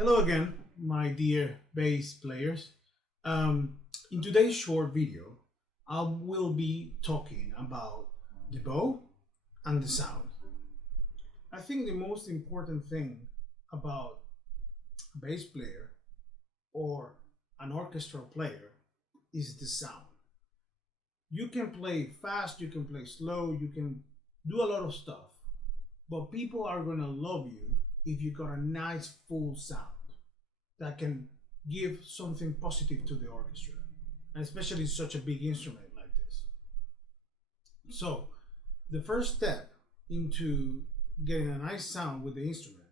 Hello again, my dear bass players. In today's short video, I will be talking about the bow and the sound. I think the most important thing about a bass player or an orchestral player is the sound. You can play fast, you can play slow, you can do a lot of stuff, but people are gonna love you if you got a nice full sound that can give something positive to the orchestra, and especially such a big instrument like this. So, the first step into getting a nice sound with the instrument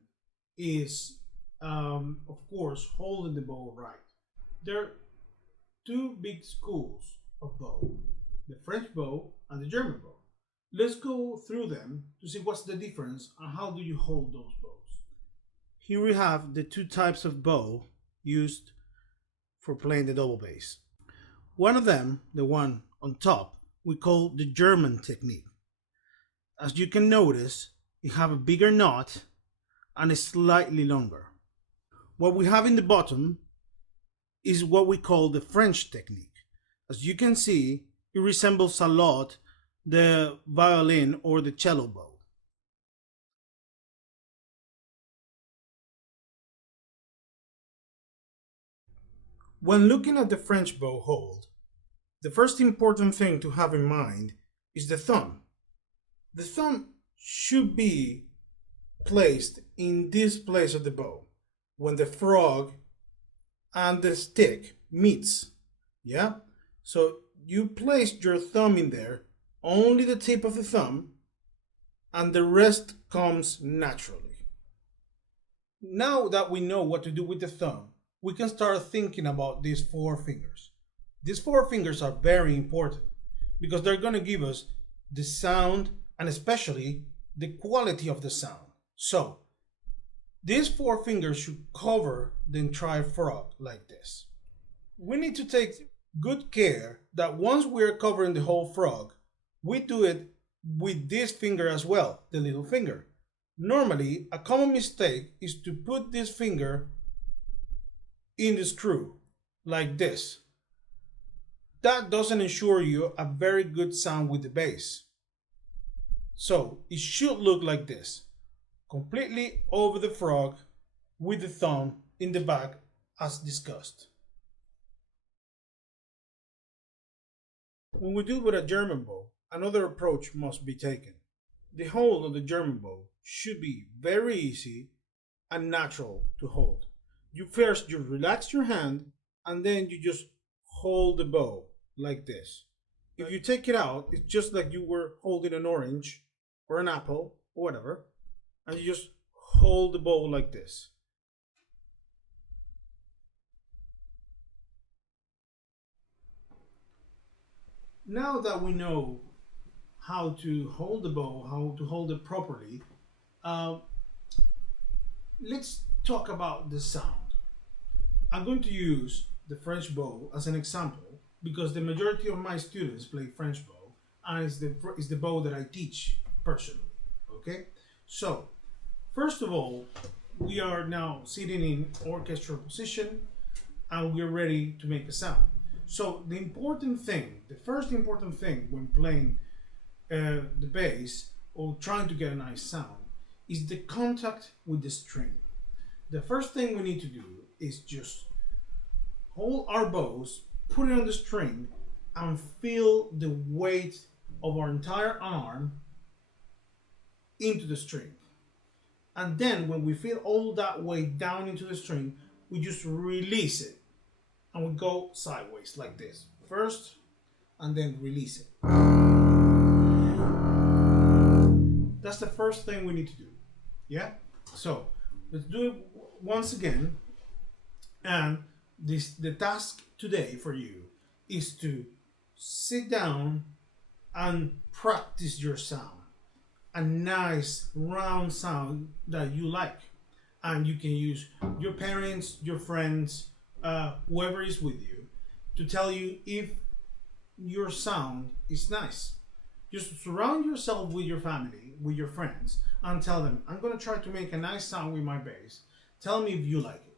is, of course, holding the bow right. There are two big schools of bow, the French bow and the German bow. Let's go through them to see what's the difference and how do you hold those bows. Here we have the two types of bow used for playing the double bass. One of them, the one on top, we call the German technique. As you can notice, it have a bigger knot and is slightly longer. What we have in the bottom is what we call the French technique. As you can see, it resembles a lot the violin or the cello bow. When looking at the French bow hold, the first important thing to have in mind is the thumb. The thumb should be placed in this place of the bow when the frog and the stick meets. Yeah? So you place your thumb in there, only the tip of the thumb, and the rest comes naturally. Now that we know what to do with the thumb, we can start thinking about these four fingers. These four fingers are very important because they're going to give us the sound and especially the quality of the sound. So, these four fingers should cover the entire frog like this. We need to take good care that once we're covering the whole frog, we do it with this finger as well, the little finger. Normally, a common mistake is to put this finger in the screw like this. That doesn't ensure you a very good sound with the bass. So it should look like this, completely over the frog with the thumb in the back as discussed. When we deal with a German bow, another approach must be taken. The hold of the German bow should be very easy and natural to hold. You relax your hand and then you just hold the bow like this. If you take it out, it's just like you were holding an orange or an apple or whatever, and you just hold the bow like this. Now that we know how to hold the bow, how to hold it properly, let's talk about the sound. I'm going to use the French bow as an example because the majority of my students play French bow and it's the bow that I teach personally. Okay, so first of all, we are now sitting in orchestral position and we're ready to make a sound. So the first important thing when playing the bass or trying to get a nice sound is the contact with the string. The first thing we need to do is just hold our bows, put it on the string, and feel the weight of our entire arm into the string. And then when we feel all that weight down into the string, we just release it. And we go sideways like this. First, and then release it. That's the first thing we need to do. Yeah? So, let's do it once again. And the task today for you is to sit down and practice your sound. A nice round sound that you like. And you can use your parents, your friends, whoever is with you to tell you if your sound is nice. Just surround yourself with your family, with your friends, and tell them, I'm going to try to make a nice sound with my bass. Tell me if you like it.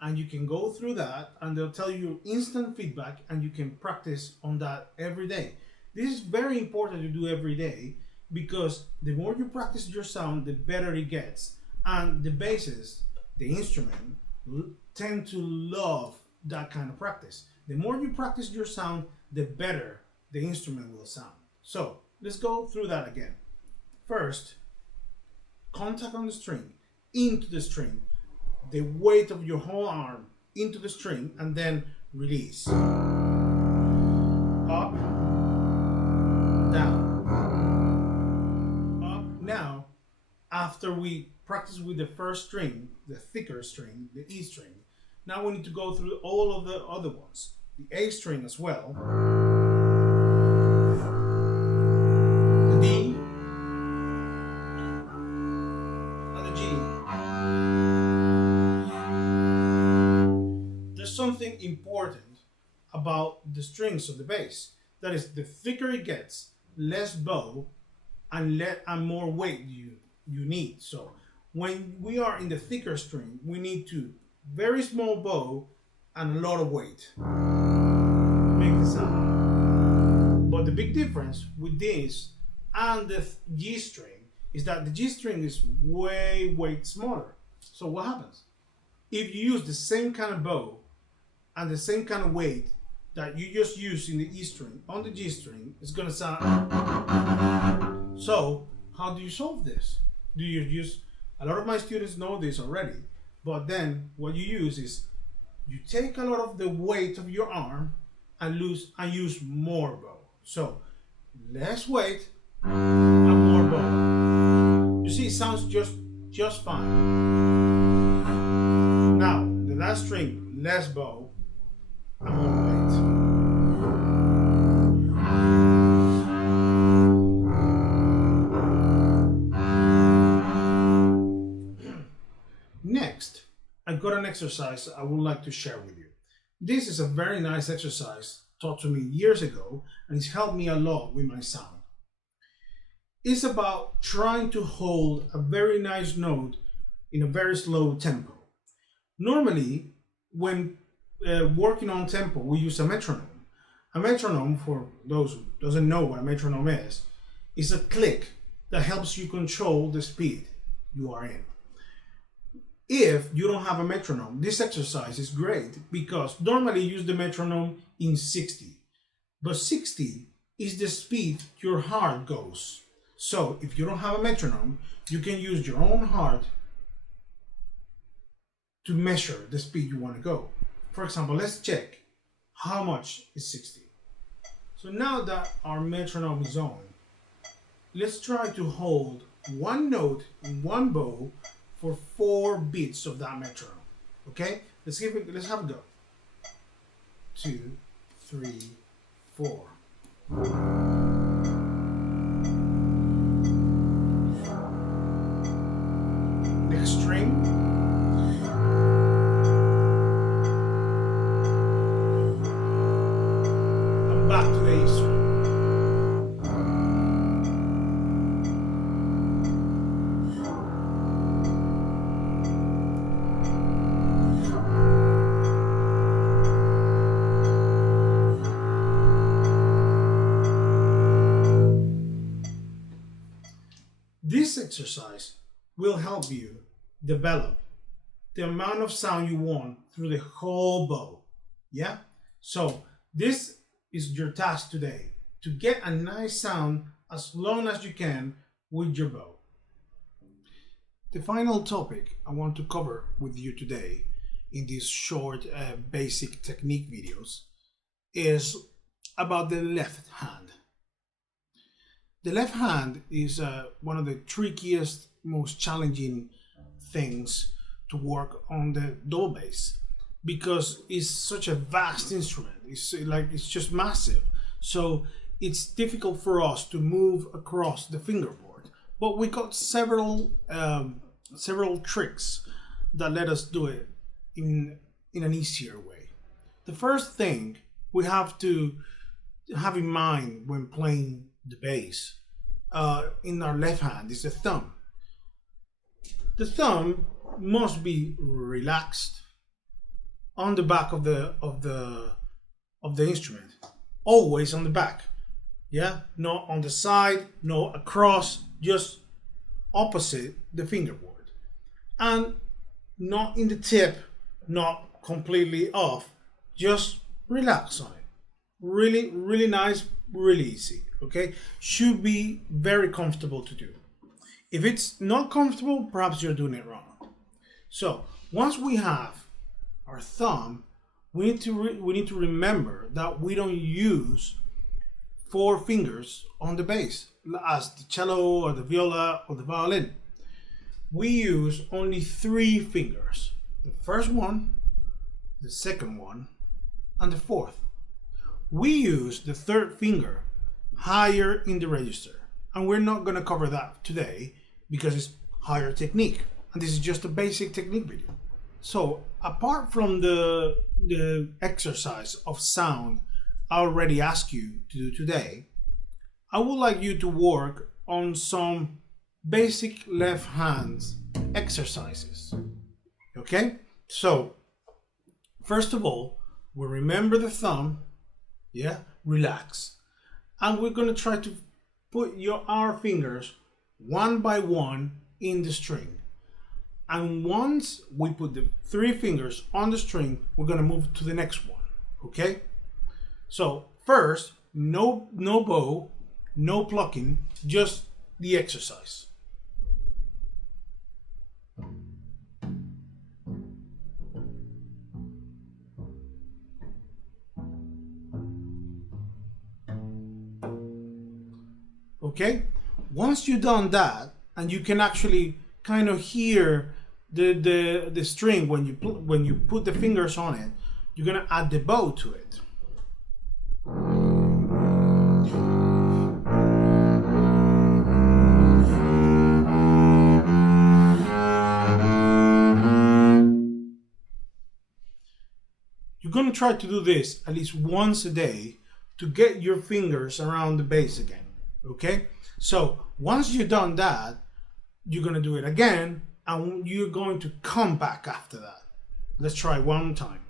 and you can go through that, and they'll tell you instant feedback, and you can practice on that every day. This is very important to do every day, because the more you practice your sound, the better it gets. And the basses, the instrument, tend to love that kind of practice. The more you practice your sound, the better the instrument will sound. So let's go through that again. First, contact on the string, into the string, the weight of your whole arm into the string, and then release. Up, down, up. Now, after we practice with the first string, the thicker string, the E string, now we need to go through all of the other ones. The A string as well, the D, and the G. There's something important about the strings of the bass. That is, the thicker it gets, less bow and more weight you need. So when we are in the thicker string, we need to very small bow and a lot of weight to make the sound. But the big difference with this and the G string is that the G string is way smaller. So what happens? If you use the same kind of bow and the same kind of weight that you just use in the E string on the G string, it's gonna sound. So how do you solve this? Do you use, a lot of my students know this already, but then what you use is you take a lot of the weight of your arm and use more bow. So less weight and more bow. You see, it sounds just fine. Now the last string, less bow and more weight. Next, I've got an exercise I would like to share with you. This is a very nice exercise taught to me years ago, and it's helped me a lot with my sound. It's about trying to hold a very nice note in a very slow tempo. Normally, when working on tempo, we use a metronome. A metronome, for those who doesn't know what a metronome is a click that helps you control the speed you are in. If you don't have a metronome, this exercise is great, because normally you use the metronome in 60, but 60 is the speed your heart goes. So if you don't have a metronome, you can use your own heart to measure the speed you want to go. For example, let's check how much is 60. So now that our metronome is on, let's try to hold one note in one bow for 4 beats of that metronome. Okay? Let's have a go. 2, 3, 4. Next string. And back to the E string. This exercise will help you develop the amount of sound you want through the whole bow. Yeah? So this is your task today, to get a nice sound as long as you can with your bow. The final topic I want to cover with you today in these short basic technique videos is about the left hand. The left hand is one of the trickiest, most challenging things to work on the double bass, because it's such a vast instrument. It's just massive. So it's difficult for us to move across the fingerboard. But we got several tricks that let us do it in an easier way. The first thing we have to have in mind when playing the bass in our left hand is the thumb. The thumb must be relaxed on the back of the instrument, always on the back. Yeah, not on the side, no across, just opposite the fingerboard, and not in the tip, not completely off, just relax on it. Really, really nice, really easy. Okay, should be very comfortable to do. If it's not comfortable, perhaps you're doing it wrong. So once we have our thumb, we need to remember that we don't use 4 fingers on the bass as the cello or the viola or the violin. We use only 3 fingers. The first one, the second one, and the fourth. We use the 3rd finger higher in the register, and we're not going to cover that today because it's higher technique, and this is just a basic technique video. So apart from the exercise of sound I already asked you to do today, I would like you to work on some basic left hand exercises. Okay, so first of all, we remember the thumb. Yeah, relax, and we're going to try to put our fingers one by one in the string. And once we put the 3 fingers on the string, we're going to move to the next one. Okay, so first, no bow, no plucking, just the exercise. Okay, once you've done that, and you can actually kind of hear the string when you put the fingers on it, you're gonna add the bow to it. You're gonna try to do this at least once a day to get your fingers around the bass again. Okay, so once you've done that, you're going to do it again, and you're going to come back after that. Let's try one time.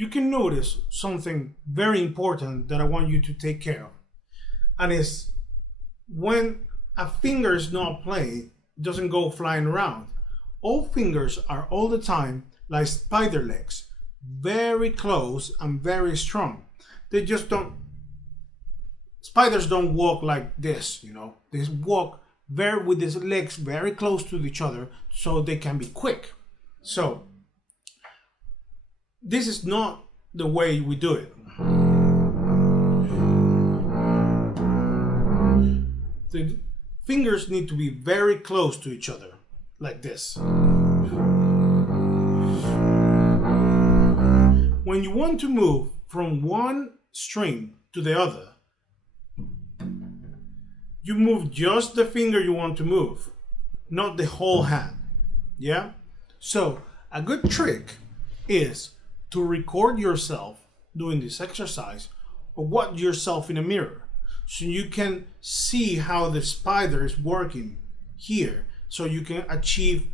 You can notice something very important that I want you to take care of, and is when a finger is not playing, it doesn't go flying around. All fingers are all the time like spider legs, very close and very strong. They just don't, spiders don't walk like this, you know. They walk with these legs very close to each other so they can be quick. So this is not the way we do it. The fingers need to be very close to each other, like this. When you want to move from one string to the other, you move just the finger you want to move, not the whole hand. Yeah? So a good trick is to record yourself doing this exercise, or watch yourself in a mirror so you can see how the spider is working here, so you can achieve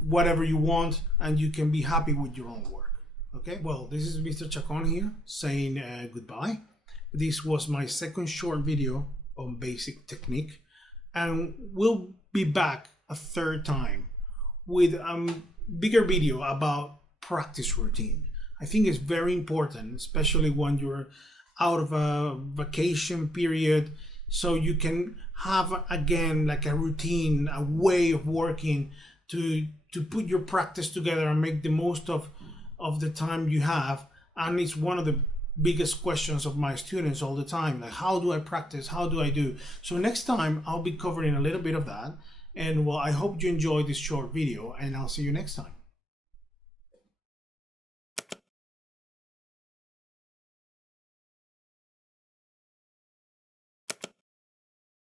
whatever you want and you can be happy with your own work. Okay, well, this is Mr. Chacon here saying goodbye. This was my second short video on basic technique, and we'll be back a 3rd time with a bigger video about practice routine. I think it's very important, especially when you're out of a vacation period, so you can have again like a routine, a way of working to put your practice together and make the most of the time you have. And it's one of the biggest questions of my students all the time, like, how do I practice, how do I do? So next time I'll be covering a little bit of that, and well, I hope you enjoyed this short video, and I'll see you next time.